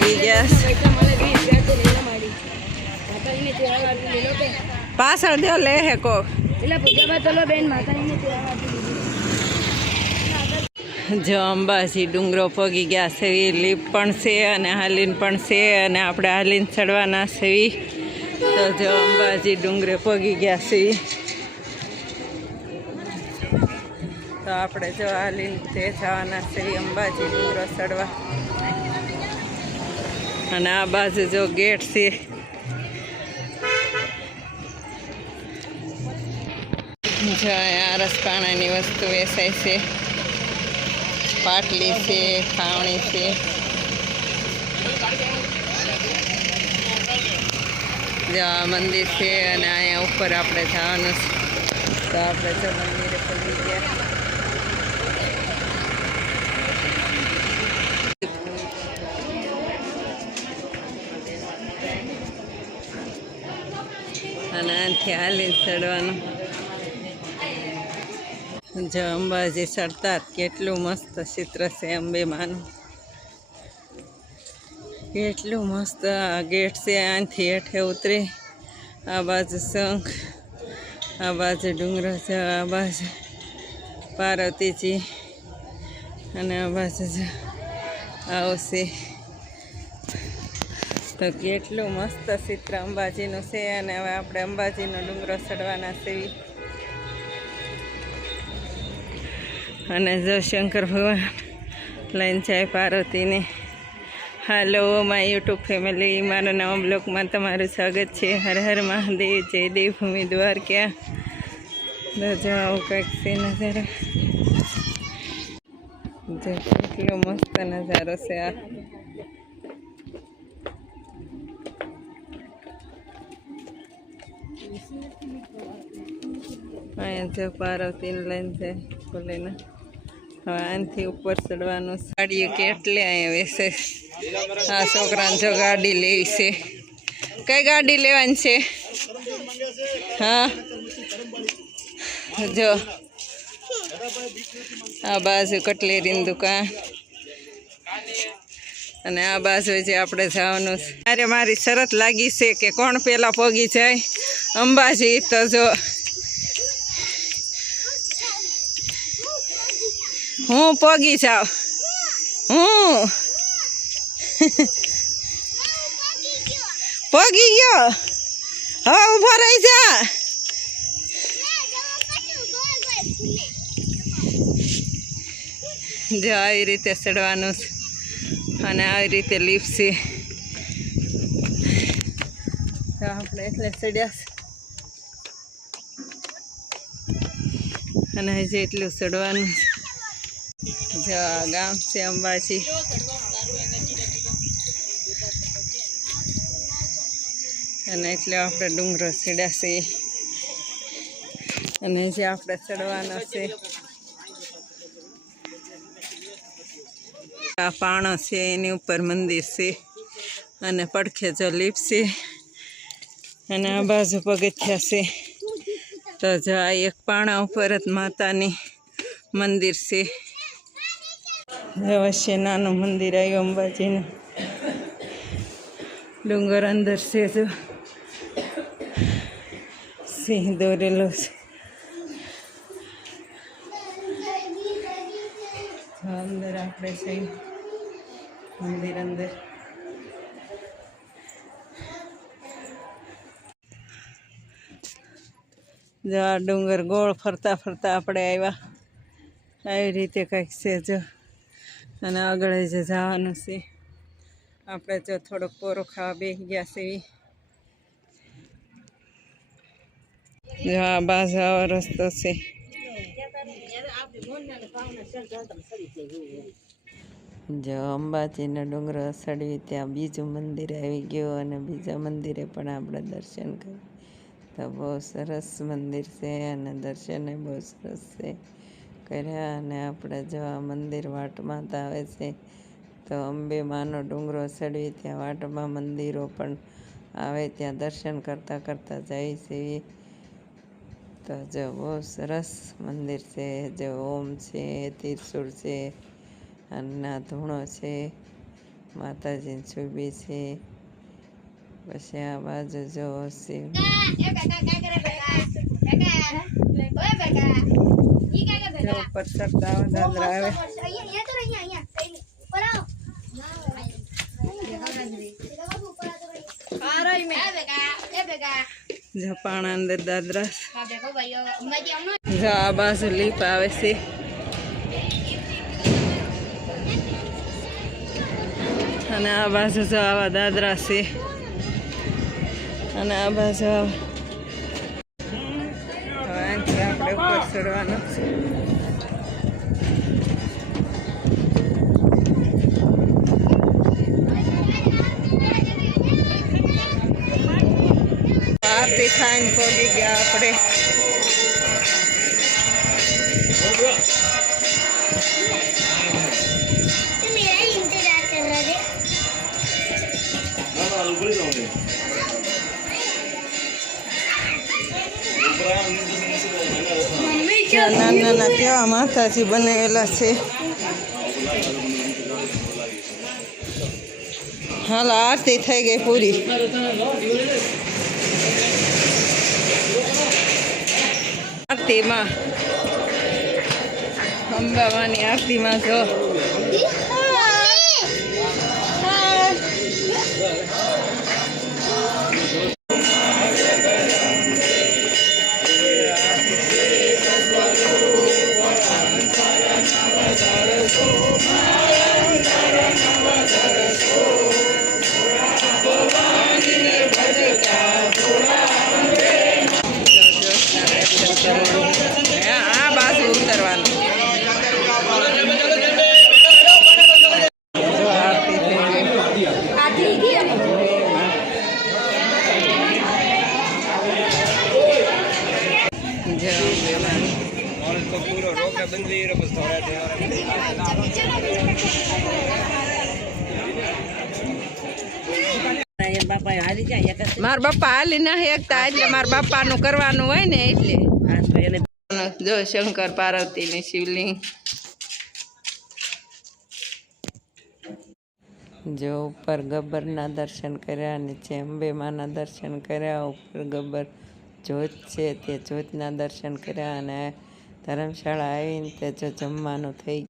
પગી ગયા પાછળ દો લે હે કો જો અંબાજી ડુંગરો પગી ગયા છે લીપ પણ છે અને હાલીન પણ છે અને આપણે હાલીને ચડવાના છે તો જો અંબાજી ડુંગરે પગી ગયા છે તો આપણે જો હાલીને તે જવાના છે અંબાજી ડુંગરો ચડવા અને આ બાજુ જો ગેટ છે જો આ રસપાણાની વસ્તુ વેચાય છે પાટલી છે ખાવણી છે જો આ મંદિર છે અને અહીંયા ઉપર આપણે જવાનું છે તો આપણે જો મંદિરે પહોંચી ગયા અને આથી હાલી ચડવાનું જો અંબાજી ચડતા કેટલું મસ્ત ચિત્ર છે અંબે માનું કેટલું મસ્ત આ ગેટ છે આથી હેઠે ઉતરી આ બાજુ શંખ આ બાજુ ડુંગરો છે આ બાજુ પાર્વતીજી અને આ બાજુ આવશે તો કેટલું મસ્ત ચિત્ર અંબાજીનું છે અને હવે આપણે અંબાજીનો ડુંગરો ચડવાના છીએ અને જો શંકર ભગવાન લઈને જાય પાર્વતીને હાલો માય યુટ્યુબ ફેમિલી મારા નવા બ્લોગમાં તમારું સ્વાગત છે હર હર મહાદેવ જય દેવભૂમિ દ્વારકા જો આવું કંઈક છે નજારો જો કેટલો મસ્ત નજારો છે આ અહીંયા જો પાર્વતીને લઈને જાય બોલીને હવે આનાથી ઉપર ચડવાનું ગાડીઓ કેટલી અહીંયા વેસે આ છોકરાને જો ગાડી લેવી છે કઈ ગાડી લેવાની છે હા જો આ બાજુ કટલેરીની દુકાન અને આ બાજુ જે આપણે જવાનું છે અરે મારી શરત લાગી છે કે કોણ પહેલાં પગી જાય અંબાજી તો જો હું પગી જાઉં હું પગી ગયો હવે ઊભો રહી જા જો આવી રીતે ચડવાનું છે અને આવી રીતે લીફ છે તો આપણે એટલે ચડ્યા અને હજી એટલું ચડવાનું જો આ ગામ છે અંબાજી અને એટલે આપણે ડુંગરો ચડ્યા છે અને જે આપણે ચડવાનો છે આ પાણો છે એની ઉપર મંદિર છે અને પડખે જો લીપ છે અને આ બાજુ પગથિયા છે તો જો આ એક પાણા ઉપર જ માતાની મંદિર છે અવશ્ય નાનું મંદિર આવ્યું અંબાજીનું ડુંગર અંદર છે જો સિંહ દોરેલો છે અંદર આપણે છે મંદિર અંદર જો આ ડુંગર ગોળ ફરતા ફરતા આપણે આવ્યા આવી રીતે કંઈક છે જો અને આગળ જે જવાનું છે આપણે જો થોડોક પોરો ખાવા બેસી ગયા છીએ જો આ બાજુ આવો રસ્તો છે જો અંબાજીનો ડુંગરો ચડવી ત્યાં બીજું મંદિર આવી ગયું અને બીજા મંદિરે પણ આપણે દર્શન કર્યું તો બહુ સરસ મંદિર છે અને દર્શને બહુ સરસ છે કર્યા અને આપણે જો આ મંદિર વાટમાં તો આવે છે તો અંબે માનો ડુંગરો ચડવી ત્યાં વાટમાં મંદિરો પણ આવે ત્યાં દર્શન કરતાં કરતાં જાય છે તો જો બહુ સરસ મંદિર છે જો ઓમ છે ત્રિશૂળ છે અને ધૂણો છે માતાજીની છબી છે. પછી આ બાજુ જો શિવ ઉપર ચડતા દાદરા આવે. પાણા અંદર દાદરા. જો આ બાજુ લીપ આવે છે. અને આ બાજુ જો આવા દાદરા છે. અને આ બાજુ આપણે ઉપર ચડવાનું છે. આરતી ખાઈને પહોંચી ગયા આપણે. નાના નાના કેવા માતાજી બનાવેલા છે. હાલ આરતી થઈ ગઈ પૂરી. આરતીમાં અંબામાની આરતીમાં જો આ બાજુ ઉતરવાનું. મારા બાપા હાલી ના હેકતા એટલે મારા બાપાનું કરવાનું હોય ને એટલે. જો શંકર પાર્વતી ની શિવલિંગ. જો ઉપર ગબ્બરના દર્શન કર્યા, નીચે અંબે માના દર્શન કર્યા. ઉપર ગબ્બર જ્યોત છે તે જ્યોતના દર્શન કર્યા. અને ધર્મશાળા આવીને તે જો જમવાનું થઈ